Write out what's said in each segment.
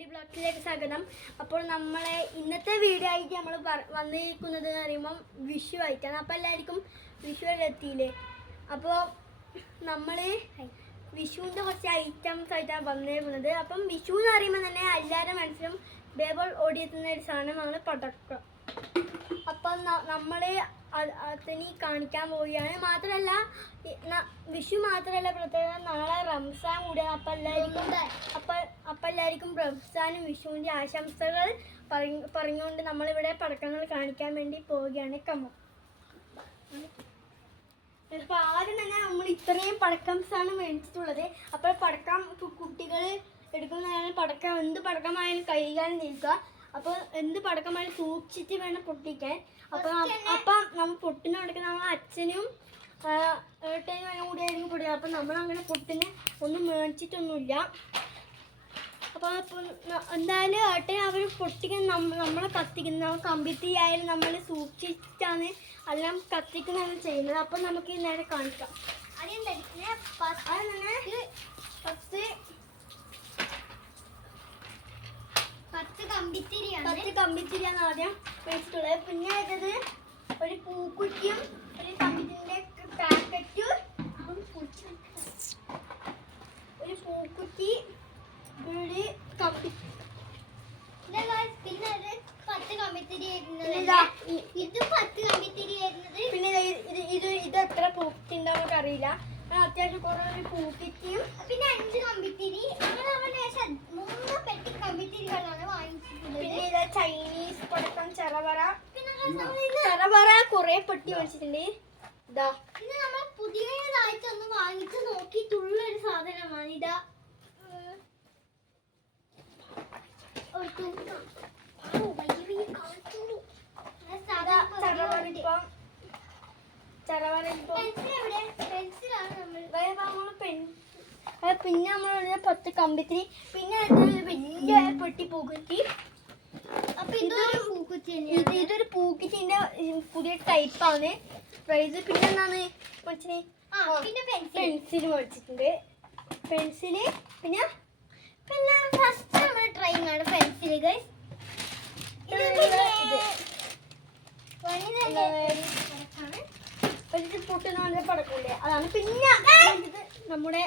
മണ്ടി ബ്ലോക്കിലേക്ക് സ്വാഗതം. അപ്പോൾ നമ്മളെ ഇന്നത്തെ വീഡിയോ ആയിട്ട് നമ്മൾ വന്നിരിക്കുന്നത് എന്ന് പറയുമ്പം വിഷു ആയിട്ടാണ്. അപ്പോൾ എല്ലാവർക്കും വിഷു എത്തിയില്ലേ. അപ്പോൾ നമ്മൾ വിഷുവിൻ്റെ കുറച്ച് ഐറ്റംസ് ആയിട്ടാണ് വന്നിരിക്കുന്നത്. അപ്പം വിഷു എന്ന് പറയുമ്പോൾ തന്നെ എല്ലാവരുടെ മനസ്സിലും ബേബോൾ ഓടിയെത്തുന്ന ഒരു സാധനമാണ് പടക്കം. അപ്പം നമ്മൾ അതിന് കാണിക്കാൻ പോവുകയാണ്. മാത്രമല്ല വിഷു മാത്രമല്ല പ്രത്യേകത, നാളെ റംസാൻ കൂടിയാണ്. അപ്പം എല്ലാവർക്കും റംസാനും വിഷുവിൻ്റെ ആശംസകൾ പറഞ്ഞുകൊണ്ട് നമ്മളിവിടെ പടക്കങ്ങൾ കാണിക്കാൻ വേണ്ടി പോവുകയാണ്. അപ്പോൾ ആദ്യം തന്നെ നമ്മൾ ഇത്രയും പടക്കംസാണ് മേടിച്ചിട്ടുള്ളത്. അപ്പോൾ പടക്കം കുട്ടികൾ എടുക്കുന്നതാണ്. പടക്കം എന്ത് പടക്കമായാലും കൈകാര്യം നിൽക്കുക. അപ്പോൾ എന്ത് പടക്കമായാലും സൂക്ഷിച്ച് വേണം പൊട്ടിക്കാൻ. അപ്പം നമ്മൾ പൊട്ടിന് കൊടുക്കുന്ന നമ്മൾ അച്ഛനും ഏട്ടനും അതിനും കൂടി ആയിരിക്കും പൊടിക്കുക. അപ്പം നമ്മളങ്ങനെ പൊട്ടിന് ഒന്നും മേടിച്ചിട്ടൊന്നുമില്ല. അപ്പോൾ എന്തായാലും ഏട്ടന് അവർ പൊട്ടിക്കുന്ന നമ്മളെ കത്തിക്കുന്ന കമ്പിത്തി ആയാലും നമ്മൾ സൂക്ഷിച്ചാണ് എല്ലാം കത്തിക്കുന്നതാണ് ചെയ്യുന്നത്. അപ്പം നമുക്ക് നേരെ കാണിക്കാം. ഫസ്റ്റ് പത്ത് കമ്പിത്തിരിയാണ് ആദ്യം മേടിച്ചിട്ടുള്ളത്. പിന്നെ ഇത് ഒരു പൂക്കുറ്റിയും ഒരു കമ്പിത്തിൻ്റെ പാക്കറ്റും ഒരു പൂക്കുറ്റി ഒരു കമ്പി പിന്നെ ഒരു 10 കമ്പിത്തിരി പിന്നെ ഇത് എത്ര പൂക്കുറ്റി ഉണ്ടാവും നമുക്ക് അറിയില്ല. അത്യാവശ്യം കുറെ ഒരു പൂക്കുറ്റിയും പിന്നെ 5 കമ്പിത്തിരി. അങ്ങനെ 3 പെട്ടി കമ്പിത്തിരികളാണ് വാങ്ങിച്ചിട്ടുള്ളത്. പിന്നെ ഇത് ചൈനീസ് പടക്കം ചെറവറ കുറെ പെട്ടി മേടിച്ചിട്ടുണ്ട്. ഇതാ പിന്നെ നമ്മൾ പുതിയതായിട്ടൊന്ന് വാങ്ങിച്ച് നോക്കിയിട്ടുള്ള ഒരു സാധനമാണ്. ഇതാ പിന്നെ നമ്മൾ 10 കമ്പിത്തിരി. പിന്നെ വലിയ പെട്ടി പൂക്കുറ്റി. അപ്പൊ ഇതൊരു പൂക്കുറ്റിന്റെ പുതിയ ടൈപ്പാണ്. പ്രൈസ് പിന്നെ എന്താണ് പെൻസിൽ മേടിച്ചിട്ടുണ്ട്. പെൻസില് പിന്നെ ഫസ്റ്റ് നമ്മൾ ട്രൈങ് ആണ് പെൻസിൽ ഗൈസ്. പൊട്ടുന്ന പടക്കൂല്ലേ, അതാണ്. പിന്നെ നമ്മുടെ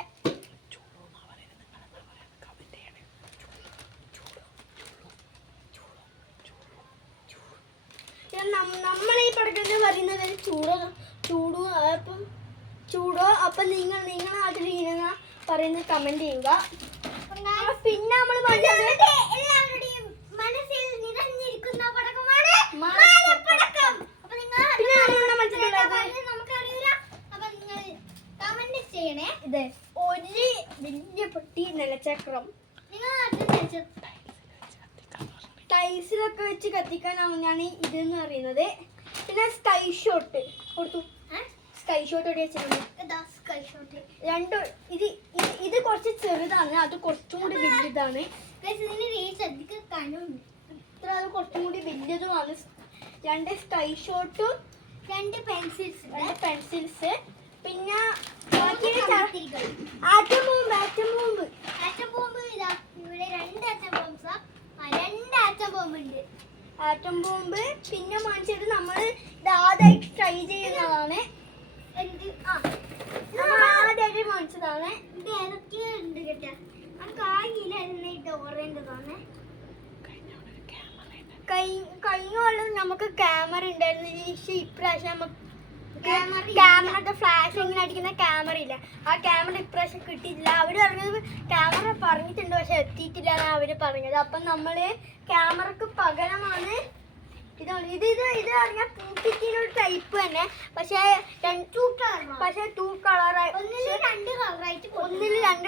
നമ്മൾ ഈ പടക്കത്തിന് പറയുന്നത് ചൂടോ. അപ്പം നിങ്ങൾ അതിൽ ഇങ്ങനെ പറയുന്നത് കമന്റ് ചെയ്യുക. പിന്നെ നമ്മൾ എല്ലാവരുടെയും മനസ്സിൽ നിറഞ്ഞിരിക്കുന്ന പടക്കമാണ് മാനപ്പടക്കം. അപ്പൊ നമുക്കറിയില്ല. അപ്പൊ നിങ്ങൾ കമന്റ് ചെയ്യണേ. ഇത് ഒരു വലിയ പൊട്ടി നിലച്ചക്രം. ടൈൽസിലൊക്കെ വെച്ച് കത്തിക്കാനാവുന്നതാണ് ഇതെന്ന് പറയുന്നത്. പിന്നെ സ്കൈ ഷോട്ട് കൊടുത്തു. സ്കൈ ഷോട്ട് എവിടെ വെച്ചിട്ടുണ്ട്? സ്കൈ ഷോട്ട് ഇത് കുറച്ച് ചെറുതാണ്, അത് കുറച്ചും കൂടി വലുതാണ്. അത് കുറച്ചും കൂടി വലുതുമാണ്. 2 സ്കൈ ഷോട്ടും 2 പെൻസിൽസ് പിന്നെ ആറ്റം ബോംബ്. ഇതാ ഇവിടെ 2 ആറ്റം ബോംബ് പിന്നെ വാങ്ങിച്ചിട്ട് നമ്മൾ ആദ്യമായിട്ട് ട്രൈ ചെയ്യുന്നതാണ്. ആദ്യമായിട്ട് വാങ്ങിച്ചതാണ്. ഇത് ഏതൊക്കെയുണ്ട് കേട്ടാ. ഓറേണ്ടതാണ്. കഴിഞ്ഞ കൊല്ലം നമുക്ക് ക്യാമറ ഉണ്ടായിരുന്നു. പക്ഷേ ഇപ്രാവശ്യം നമുക്ക് ക്യാമറ ഫ്ലാഷിങ്ങിന് അടിക്കുന്ന ക്യാമറ ഇല്ല. ആ ക്യാമറ ഇപ്രാവശ്യം കിട്ടിയിട്ടില്ല. അവർ പറഞ്ഞത് ക്യാമറ പറഞ്ഞിട്ടുണ്ട്, പക്ഷെ എത്തിയിട്ടില്ല എന്നാണ് അവർ പറഞ്ഞത്. അപ്പം നമ്മൾ ക്യാമറക്ക് പകരമാണ് ഇത് പറഞ്ഞാൽ പൂക്കിറ്റിൻ്റെ ഒരു ടൈപ്പ് തന്നെ. പക്ഷേ 2 കളറായി ഒന്നിൽ 2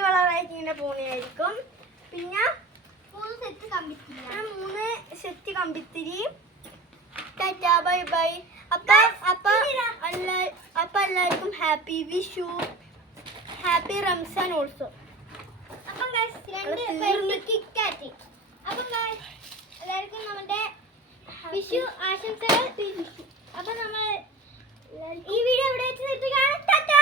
കളറായിട്ട് ഇങ്ങനെ പോകുന്നതായിരിക്കും. പിന്നെ 3 സെറ്റ് കമ്പിത്തിരി. Tata bye bye. അപ്പം എല്ലാവർക്കും happy Vishu, happy Ramzan also. അപ്പം എല്ലാവർക്കും നമ്മുടെ വിഷു ആശംസകൾ. അപ്പം നമ്മൾ ഈ വീഡിയോ ഇവിടെ വെച്ച് നിർത്തുകയാണ്. ടാറ്റാ.